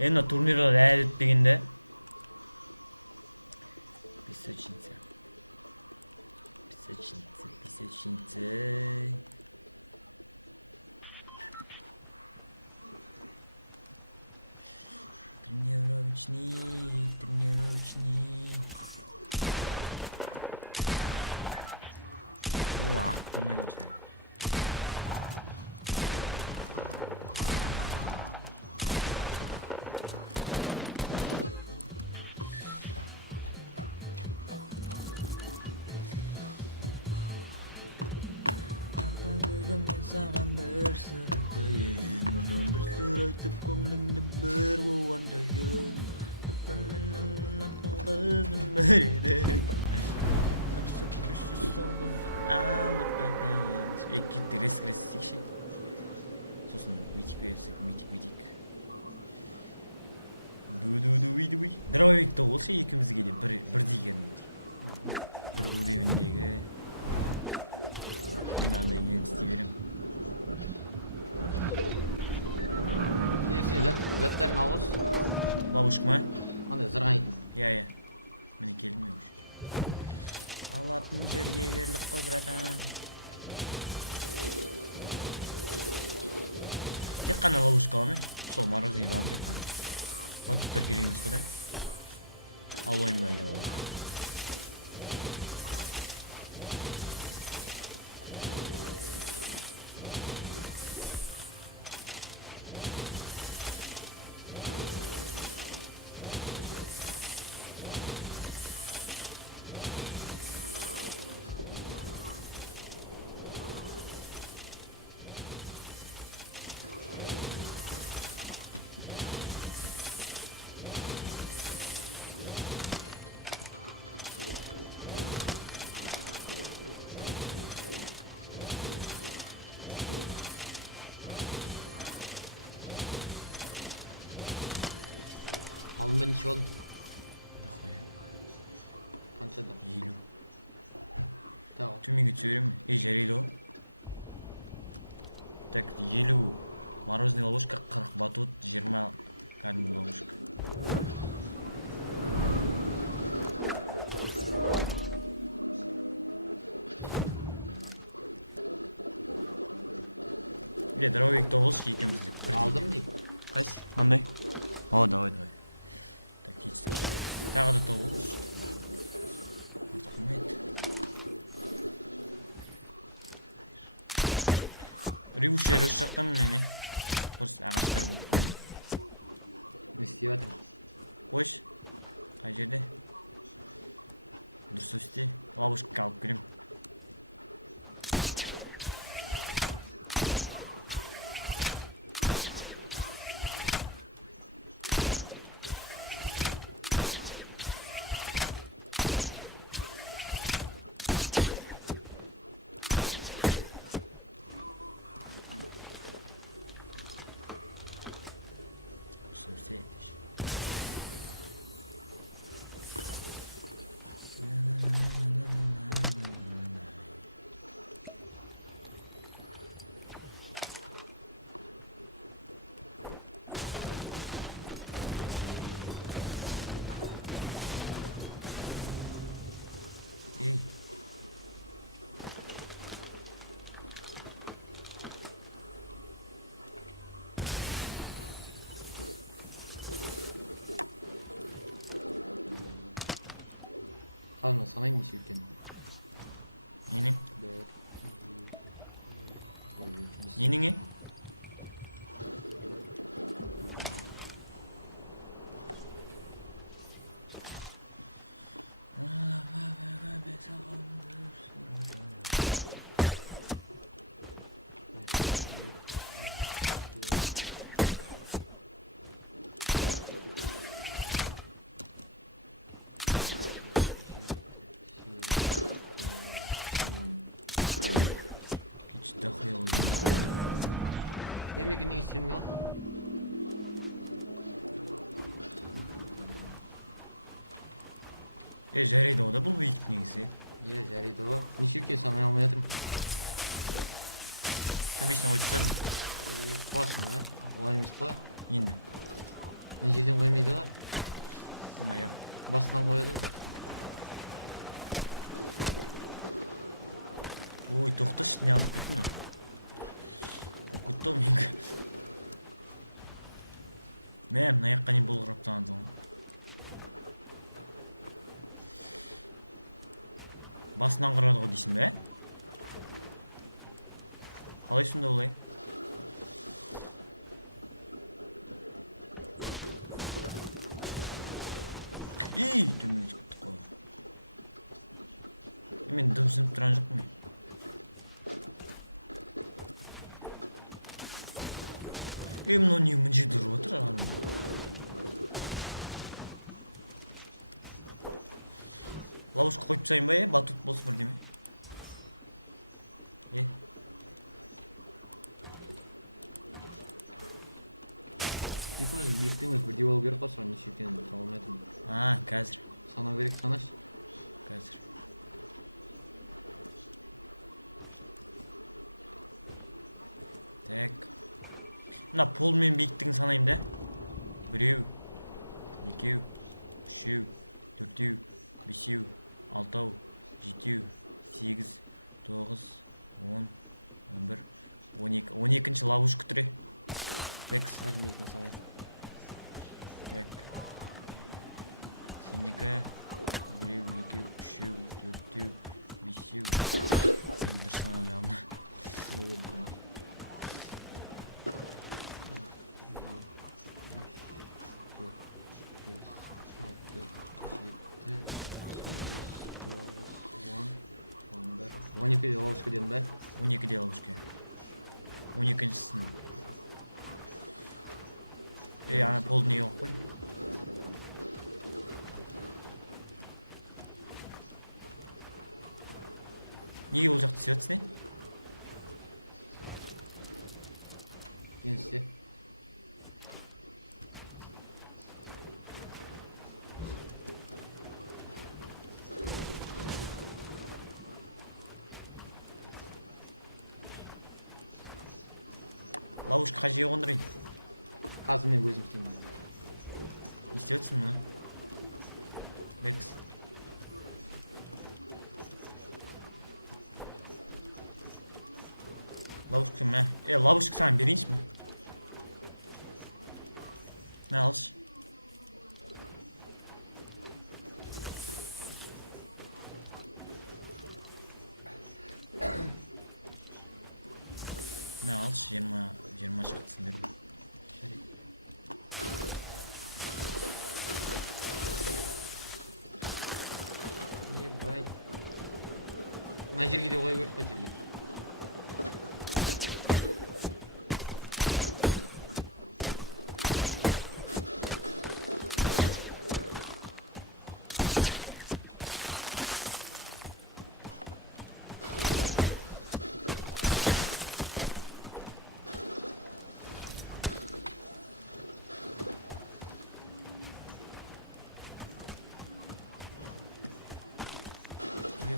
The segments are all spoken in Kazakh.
Енді турнирлар әлі өтпегенде. Песочница. Тренировочный. Ақтамай қалсын. Саған бір сыр айтайын, бір сыр айтып көңіліңді бір қуантайын. Менің ұнатқан қызым бір еді, ұрсып күшті сол қызды алып қайтайын. Кетті, реск істейікші. Сосын митик бересік, митик. Дуй. Дробовикті болшы екімізге де бір деген. Бір уровендегі. Мен андай нені істей берем. Сен заттарын ауыз? Ловушка ма? Андай зырғайын. Иә. Міне келдім өш. Алатын жерге келдік қой, братан. Тек қана ловушка ма? Сол морозиді алып тек қана. Латыптар керек емес қой да. Албайын ба әлі олар. Алдында неше болдың? Нахуя. Қаншада? 50. Тағы. Төменге түсе берем бе? Жарайды ғой. Так, 50 морозный ловушка, 40 батут, 20 каменный ловушка. Дробовик тоғыз екеумізде. Алдым дейм. Қайсы? Қандай? О, давай. Тактический. Тағы да тоғыз. Артылмайды. Ревушер өз жақтан мені. Просто ағаштар болып. Не істеп жатыр? Қойш. Қай жерде? Дұрыс өсте. Ловушка алып келем. Ей. Қалына санайын неше екен? Ненің? Неніңе? Дохуя ойын. Демеге не істемей қалдың? Жарайды ғой да бұл бейт негізі. Жарайды ғой. Нешеуке санай алмай жатырмын. Төбесіне ойттан. Қуасың да? Олай емес қой. Енді. Мына жерден қоймайды ғой. Болмай ау. Басынан қояды ғой. Ой, тоқташы, не алып кеттің ғой? Оқытты ғой менгі. Мә, мына жаққа не болғырап таңады ғой. Басынан қырады ғой дейсің бе? Қалай сонда олай? Төмен жықтық қой. Мен дымсынып тұрған жоқ мен. Мынау не мына жерде тұрып отыр ағаным. Ловушка қойып тастайын ба, батут болсын бірдеме. Екеуміз биіктігіміз бірдей болу керек қой, соған неше екенін таба алмай тұрмын. Қазір. Санау керек, санашы. Қазір. Так. Мына пол мен биіктігін санайым да. 1, 2, 3, 4, 5, 6, 7, 8, 9, 10, 11, 12. 12-ші ловушка тұр. Бекс. Өзімдекіне салайын. Так. Сенікі 1, 2, 3, 4, 5. Сен бір санамай алдым. Он екіде ловушка дедің бә? 12-де ловушка. 12-шісін. Ана полды неге қойып қойдың? Неге ол жақты істеп жатсың, не? Енді істе. Ловушка қай жерге қондырайын? Қазір мен өзім істеймін. Не істеп жатсың мұны? Бекс. Ловушка мә. Ловушка саған берейінші мә. Мә алшы. Мә алшы, 20 шақтысын берді. Ебай. Мына жерге де қоя көріп қой жерге.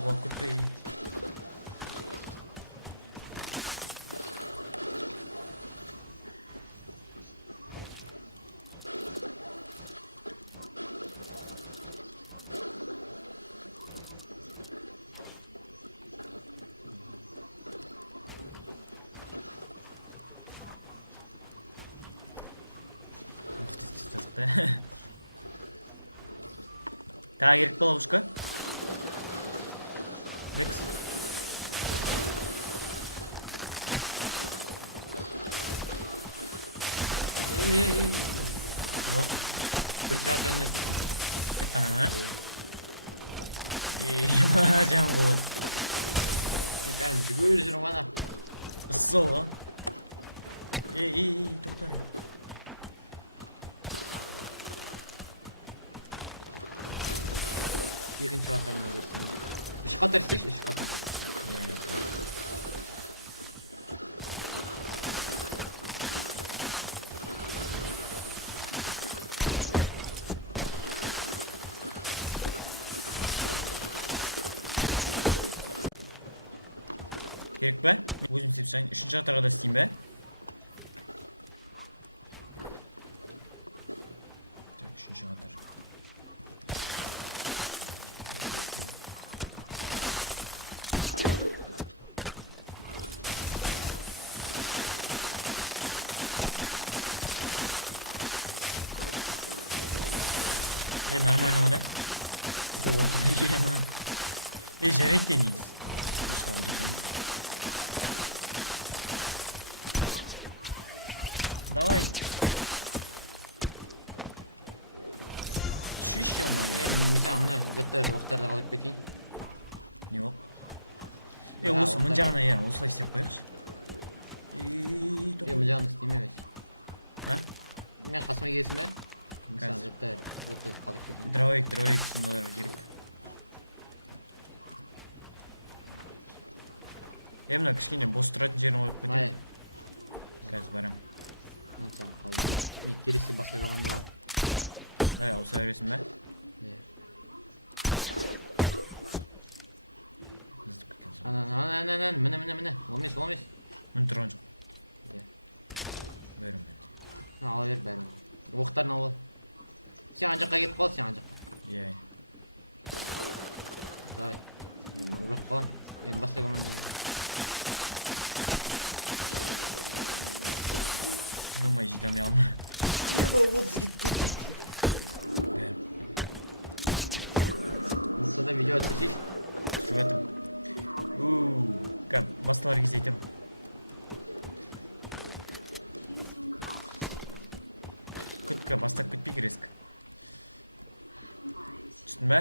Vakıttayım. Daha gerek mi lavaşka? Rex. Yok. Bir saatten de Ketane mi? Macam bu. kan juga suruh mana? Kesel lah. Tunggu. Birinci vatanına götürdüm. Işık atar istiyor, ışık atar. Керек бе? Өзім істеп шығайын. Үшінші қатарға да істейін бе? 3-ші қатар. Нормально ғой да? Отыр ема. Жарайды негізі. Давай. Түшіш ема. Мына заттарды оқтарды қалып кетейін. Не оқ? Осы мұн жағына осылай істеп қояқшы. Мұн жағына істемейміз. А? Мен қасыма келесің бе? Мысалы заттарды қалып кетейін. Дровик, сондайлар керек. Мына кішкене бос тұратын жерін қойып кетейін. Қазір барам. Саған қалды. Мен келесі басқа команда бар. Давай, ауыса бересің бе? Міне. Олмес. Мін тұрған жоқ. Бәрім бәді. Ала бер бәрін. Оқтарын ала. Сен ан жаққа кетіп қал, сен ан жаққа. Давай. Өліп қалам. Мен басқа команда. Думай, жете алмай қалма. Мұстада видео түсейш? Түсіп әтім. Бастылар кезде айтам. Күткі бастап кетпей кересік. Түстің бә?